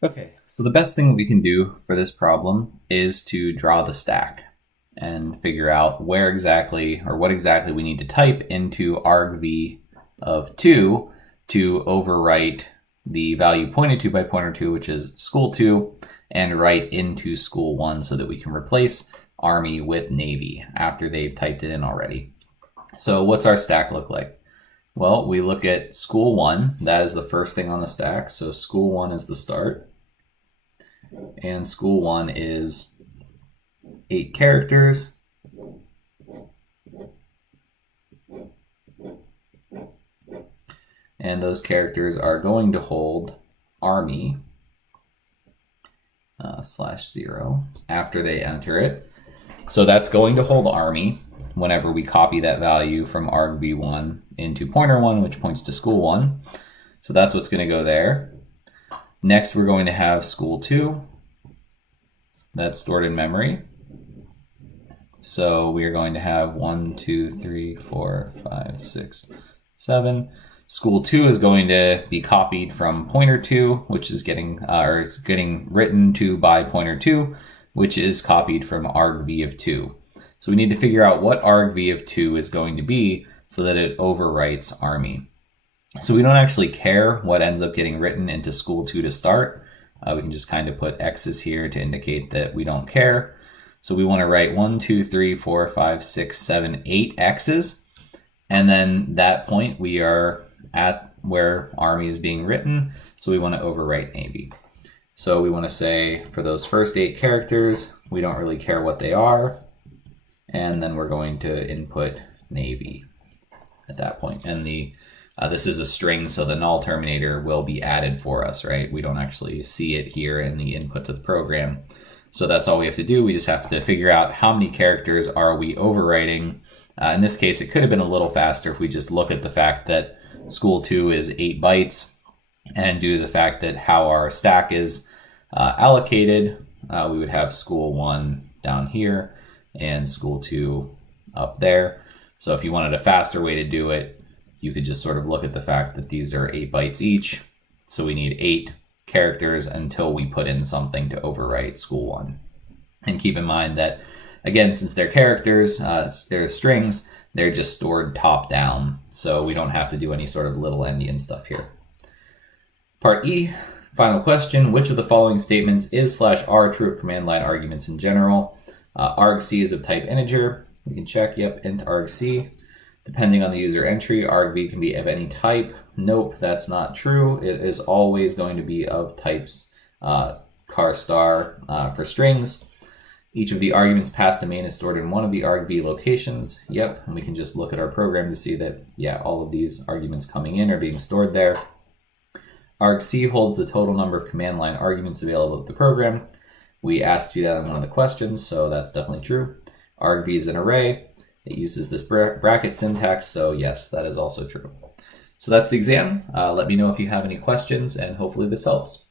Okay, so the best thing we can do for this problem is to draw the stack and figure out where exactly or what exactly we need to type into argv of 2 to overwrite the value pointed to by pointer 2, which is school 2, and write into school 1 so that we can replace Army with Navy after they've typed it in already. So what's our stack look like? Well, we look at school 1. That is the first thing on the stack. So school 1 is the start. And school 1 is 8 characters. And those characters are going to hold Army /0 after they enter it. So that's going to hold Army whenever we copy that value from argv1 into pointer 1, which points to school 1. So that's what's going to go there. Next, we're going to have school 2. That's stored in memory. So we are going to have 1, 2, 3, 4, 5, 6, 7. School 2 is going to be copied from pointer 2, which is getting written to by pointer 2, which is copied from argv of 2. So we need to figure out what argv of 2 is going to be so that it overwrites Army. So we don't actually care what ends up getting written into school 2 to start. We can just kind of put X's here to indicate that we don't care. So we want to write 1, 2, 3, 4, 5, 6, 7, 8 X's. And then that point we are at where Army is being written. So we want to overwrite Navy. So we want to say for those first 8 characters, we don't really care what they are. And then we're going to input Navy at that point. And this is a string, so the null terminator will be added for us, right? We don't actually see it here in the input to the program. So that's all we have to do. We just have to figure out how many characters are we overwriting. In this case, it could have been a little faster if we just look at the fact that school 2 is 8 bytes and due to the fact that how our stack is allocated, we would have school 1 down here and school 2 up there. So if you wanted a faster way to do it, you could just sort of look at the fact that these are 8 bytes each. So we need 8 characters until we put in something to overwrite school 1. And keep in mind that, again, since they're characters, they're strings, they're just stored top down. So we don't have to do any sort of little endian stuff here. Part E, final question. Which of the following statements is /r true of command line arguments in general? argc is of type integer. We can check, yep, int argc. Depending on the user entry, argv can be of any type. Nope, that's not true. It is always going to be of types char star for strings. Each of the arguments passed to main is stored in one of the argv locations. Yep, and we can just look at our program to see that, yeah, all of these arguments coming in are being stored there. argc holds the total number of command line arguments available with the program. We asked you that in one of the questions, so that's definitely true. argv is an array. It uses this bracket syntax, so yes, that is also true. So that's the exam. Let me know if you have any questions, and hopefully this helps.